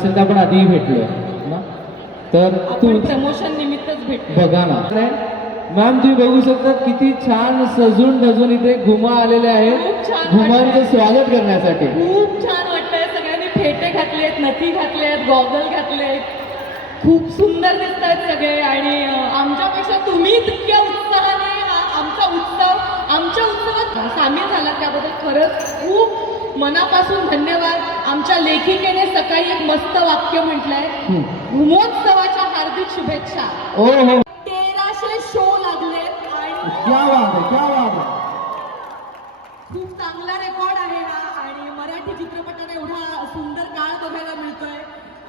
असेल तर आपण आधीही भेटलोय ना, तर तू प्रमोशन निमित्तच भेटलो. बघा ना मॅम, तुम्ही बघू शकता किती छान सजून धजून इथे घुमा आलेले आहेत खूप छान घुमांचं वाटतंय. स्वागत करण्यासाठी. खूप छान वाटतंय. सगळ्यांनी फेटे घातलेत, नथी घातलेत, गॉगल घातलेत. खूप सुंदर दिसत आहेत सगळे. आणि आमच्यापेक्षा तुम्ही इतक्या उत्साहाने आमचा उत्सवात सामील झाला त्याबद्दल खरंच खूप मनापासून धन्यवाद. आमच्या लेखिकेने सकाळी एक मस्त वाक्य म्हटलंय, घुमोत्सवाच्या हार्दिक शुभेच्छा. ओ हो, 1300 शो लागलेत आणि क्या बात आहे, क्या बात आहे. खूप चांगला रेकॉर्ड आहे हा. आणि मराठी चित्रपटाने एवढा सुंदर काळ बघायला मिळतोय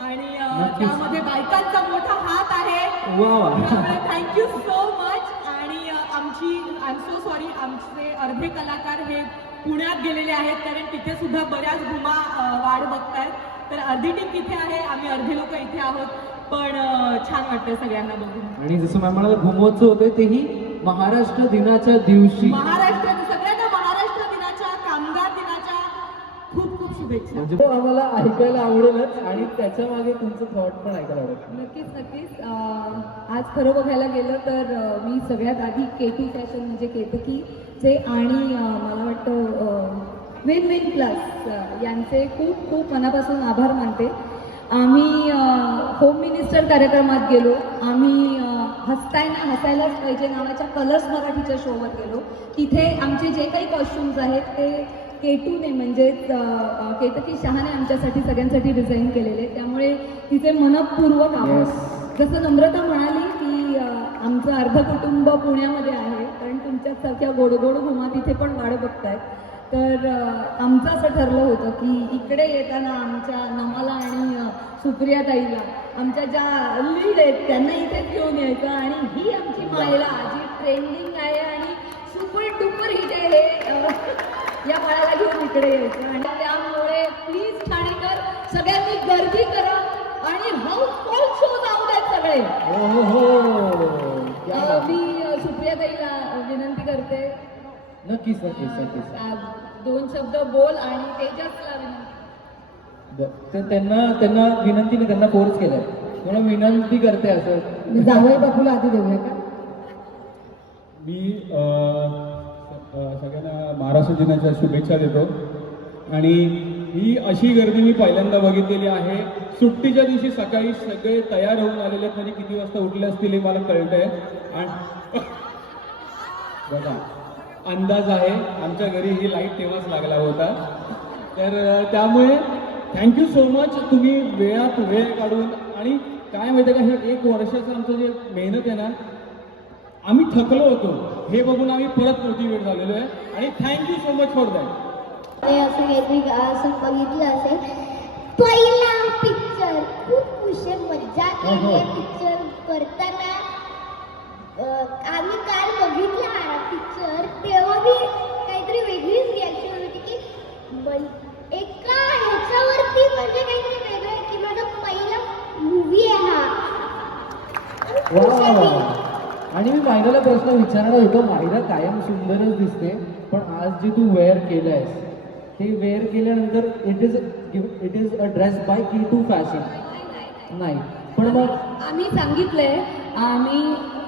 आणि नक्कीच. त्यामध्ये बायकांचा मोठा हात आहे. वा वा. त्यामुळे थँक्यू सो मच. आणि आय एम सो सॉरी, आमचे अर्धे कलाकार हे पुण्यात गेलेले आहेत, कारण तिथे सुद्धा बऱ्याच घुमा वाढ बघतायत. तर अर्धी टीम तिथे आहे, आम्ही अर्धे लोक इथे आहोत. पण छान वाटतं सगळ्यांना बघून. आणि जसं मॅम म्हणाला घुमोत्सव होते तेही महाराष्ट्र दिनाच्या दिवशी. सगळ्यांना महाराष्ट्र दिनाच्या, कामगार दिनाच्या खूप खूप शुभेच्छा. म्हणजे तो आम्हाला ऐकायला आवडेलच आणि त्याच्या मागे तुमचं थॉट पण ऐकायला आवडेल. नक्कीच. आज खरं बघायला गेलं तर मी सगळ्यात आधी केटी फॅशन म्हणजे केतकीचे आणि मला वाटतं विन विन प्लस यांचे खूप खूप मनापासून आभार मानते. आम्ही होम मिनिस्टर कार्यक्रमात गेलो, आम्ही हसायलाच पाहिजे नावाच्या कलर्स मराठीच्या शोवर गेलो. तिथे आमचे जे काही कॉस्ट्युम्स आहेत ते केटूने म्हणजेच केतकी शहाने आमच्यासाठी सगळ्यांसाठी डिझाईन केलेले. त्यामुळे तिचे मनपूर्वक आभार. जसं नम्रता म्हणाली की आमचं अर्ध कुटुंब पुण्यामध्ये आहे, कारण तुमच्यासारख्या गोड घुमा तिथे पण वाढ बघतायत. तर आमचं असं ठरलं होतं की इकडे येताना आमच्या नमाला आणि सुप्रियाताईला, आमच्या ज्या लीड आहेत त्यांना इथेच घेऊन यायचं आणि ही आमची मायला जी ट्रेंडिंग आहे आणि सुपर डुपर हिट आहे या बाळाला घेऊन इकडे यायचं. आणि त्यामुळे प्लीज ठाणेकर सगळ्यांनी गर्दी करा आणि हाऊसफुल शो जाऊ द्यात सगळे. मी सुप्रियाताईला विनंती करते, नक्कीच. दोन शब्द बोल आणि तेजसला विनंती. त्यांना विनंती नाही, त्यांना फोर्स केलाय म्हणून विनंती करते. असं जावई बापूला आधी देऊया का? मी सगळ्यांना महाराष्ट्र दिनाच्या शुभेच्छा देतो. आणि ही अशी गर्दी मी पहिल्यांदा बघितलेली आहे. सुट्टीच्या दिवशी सकाळी सगळे तयार होऊन आलेले आहेत, म्हणजे किती वाजता उठले असतील हे मला कळतंय. आणि बघा अंदाज आहे, आमच्या घरी ही लाईट तेव्हाच लागला होता. तर त्यामुळे थँक्यू सो मच. तुम्ही वेळात वेळ काढून, आणि काय माहिती आहे का, हे 1 वर्षाचं आमचं जे मेहनत आहे ना, आम्ही थकलो होतो हे बघून आम्ही परत मोटिवेट झालेलो आहे. आणि thank you so much for that. असं बघितलं असेल पहिला पिक्चर, खूप उशीर मज्जा केली पिक्चर करताना. आम्ही काल बघितला हा पिक्चर, तेव्हा मी काहीतरी वेगळीच रिॲक्शन होती की एका ह्याच्यावरती म्हणजे काहीतरी वेगळं आहे की माझा पहिला मूवी आहे हा. आणि मी मायराला प्रश्न विचारणार होतो. मायरा कायम सुंदरच दिसते, पण आज जे तू वेअर केलंयस ते वेअर केल्यानंतर it is a dress by K2 fashion नाही, पण मग आम्ही सांगितलंय, आम्ही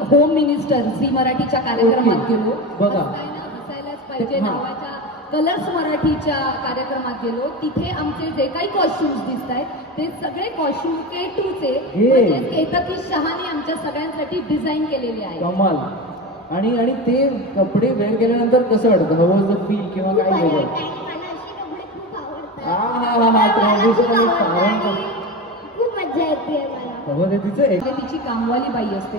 होम मिनिस्टर झी मराठीच्या कार्यक्रमात गेलो. बघा, हसायलाच पाहिजे नावाच्या कलर्स मराठीच्या कार्यक्रमात गेलो. तिथे आमचे जे काही कॉस्ट्युम्स दिसत आहेत ते सगळे कॉस्ट्युम K2चे म्हणजे केतकी शहाने आमच्या सगळ्यांसाठी डिझाईन केलेले आहे. कमाल. आणि ते कपडे वेअर केल्यानंतर कसं वाटतं, हवं फील किंवा काय वेगळं? खूप मज्जा येते मला. तिची कामवाली बाई असते.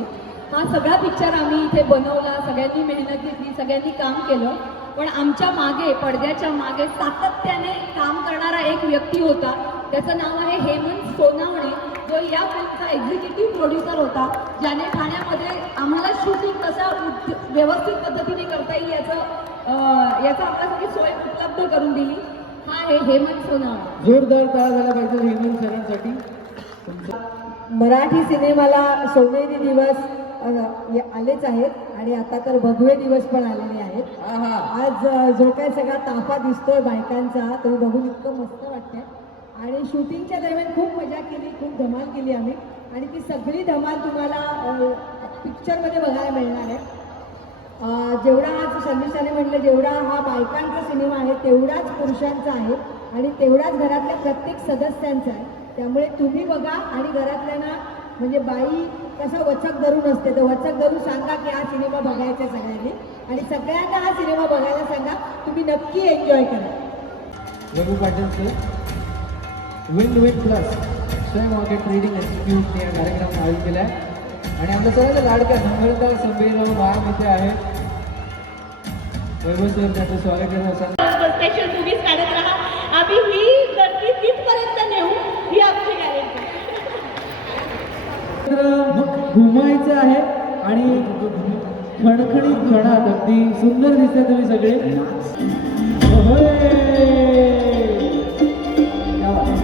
हा सगळा पिक्चर आम्ही इथे बनवला, सगळ्यांनी मेहनत घेतली, सगळ्यांनी काम केलं. पण आमच्या मागे, पडद्याच्या मागे सातत्याने काम करणारा एक व्यक्ती होता. त्याचं नाव आहे हेमंत सोनावणे, जो या फिल्मचा एक्झिक्युटिव्ह प्रोड्युसर होता, ज्याने ठाण्यामध्ये आम्हाला शूटिंग कसं व्यवस्थित पद्धतीने करता येईल याचं आपल्यासाठी सोय उपलब्ध करून दिली. हा आहे हेमंत सोनावणे. जोरदार टाळ झाला पाहिजे हेमंत सरांसाठी. मराठी सिनेमाला सोनेरी दिवस आलेच आहेत आणि आता तर भगवे दिवस पण आलेले आहेत. आज जो काही सगळा ताफा दिसतोय बायकांचा तो बघून इतकं मस्त वाटतंय. आणि शूटिंगच्या दरम्यान खूप मजा केली, खूप धमाल केली आम्ही आणि ती सगळी धमाल तुम्हाला पिक्चरमध्ये बघायला मिळणार आहे. जेवढा हा शर्मिष्ठाने म्हटलं जेवढा हा बायकांचा सिनेमा आहे तेवढाच पुरुषांचा आहे आणि तेवढाच घरातल्या प्रत्येक सदस्यांचा आहे. त्यामुळे तुम्ही बघा आणि घरातल्यांना म्हणजे बाई कसा वचक धरून असते तर वचक धरून सांगा की हा सिनेमा बघायचा सगळ्यांनी आणि सगळ्यांना हा सिनेमा बघायला सांगा. तुम्ही नक्की एन्जॉय करा. रघु पाटीलचं विन विन प्लस स्वयं मार्केट ट्रेडिंग इन्स्टिट्यूटने हा कार्यक्रम आयोजित केला आहे आणि आमचा सगळ्यांचा लाडका नम्रता संवेदना मॅम इथे आहे. वैभव सर त्यांचं स्वागत करत असताना स्पेशल मूवीज काढत राहा. आम्ही ही गर्दी तिथपर्यंत नेऊ ही आमची गॅरंटी. घुमायचं आहे आणि खणखणीत खणात अगदी सुंदर दिसते तुम्ही सगळे. होय. क्या बात आहे.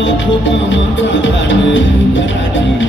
Laku paman kakak